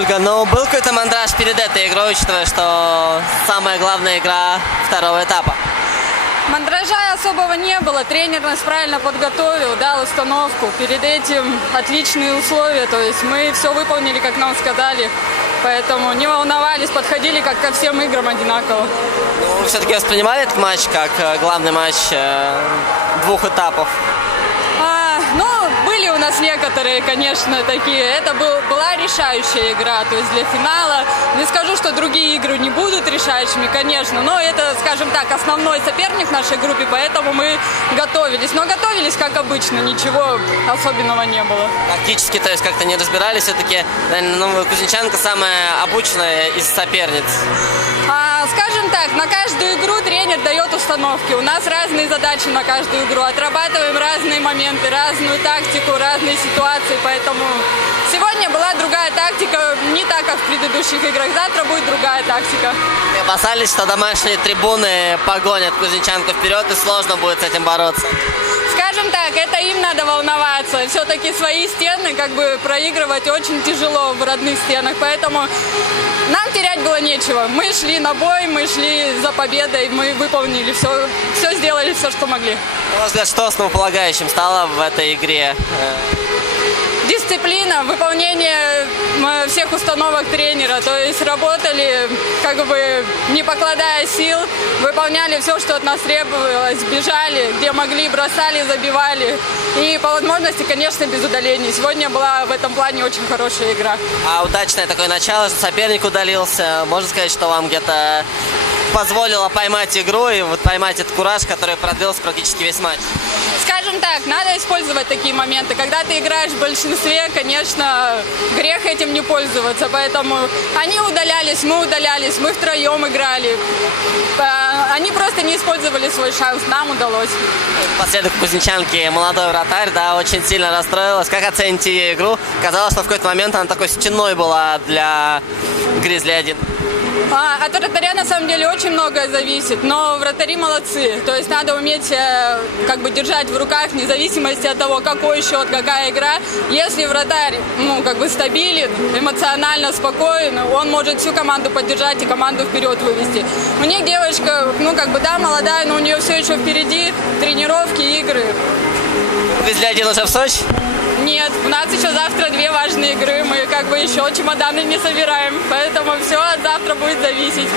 Ольга, ну был какой-то мандраж перед этой игрой, учитывая, что самая главная игра второго этапа? Мандража особого не было. Тренер нас правильно подготовил, дал установку. Перед этим отличные условия. То есть мы все выполнили, как нам сказали. Поэтому не волновались, подходили как ко всем играм одинаково. Ну, вы все-таки воспринимали этот матч как главный матч двух этапов? Были у нас некоторые, конечно, такие. Это была решающая игра, то есть для финала. Не скажу, что другие игры не будут решающими, конечно, но это, скажем так, основной соперник в нашей группе, поэтому мы готовились. Но готовились, как обычно, ничего особенного не было. Тактически, то есть как-то не разбирались, все-таки, наверное, Кузнечанка самая обученная из соперниц. Скажем так, на каждую игру тренер дает установки. У нас разные задачи на каждую игру. Отрабатываем разные моменты, разную тактику, разные ситуации. Поэтому сегодня была другая тактика, не так, как в предыдущих играх. Завтра будет другая тактика. Вы опасались, что домашние трибуны погонят Кузнечанку вперед и сложно будет с этим бороться? Скажем так, это им надо волноваться. Все-таки свои стены как бы проигрывать очень тяжело в родных стенах. Поэтому нам терять было нечего. Мы шли на бой, мы шли за победой, мы выполнили все сделали, все, что могли. На ваш взгляд, что основополагающим стало в этой игре? Дисциплина, выполнение всех установок тренера. То есть работали, как бы не покладая сил, выполняли все, что от нас требовалось, бежали, где могли, бросали, забивали. И по возможности, конечно, без удалений. Сегодня была в этом плане очень хорошая игра. А удачное такое начало, что соперник удалился. Можно сказать, что вам где-то позволило поймать игру и вот поймать этот кураж, который продлился практически весь матч? Скажем так, надо использовать такие моменты. Когда ты играешь в большинстве, конечно, грех этим не пользоваться. Поэтому они удалялись, мы втроем играли. Они просто не использовали свой шанс, нам удалось. Последок Кузнечанки, молодой вратарь, да, очень сильно расстроилась. Как оцените ее игру? Казалось, что в какой-то момент она такой стеной была для Гризли-1. От вратаря на самом деле очень многое зависит, но вратари молодцы. То есть надо уметь как бы держать в руках, вне зависимости от того, какой счет, какая игра. Если вратарь как бы стабилен, эмоционально спокоен, он может всю команду поддержать и команду вперед вывести. У них девочка, да, молодая, но у нее все еще впереди тренировки, игры. Гризли-1 уже в Сочи? Нет, у нас еще завтра 2 важные игры, мы как бы еще чемоданы не собираем, поэтому все от завтра будет зависеть.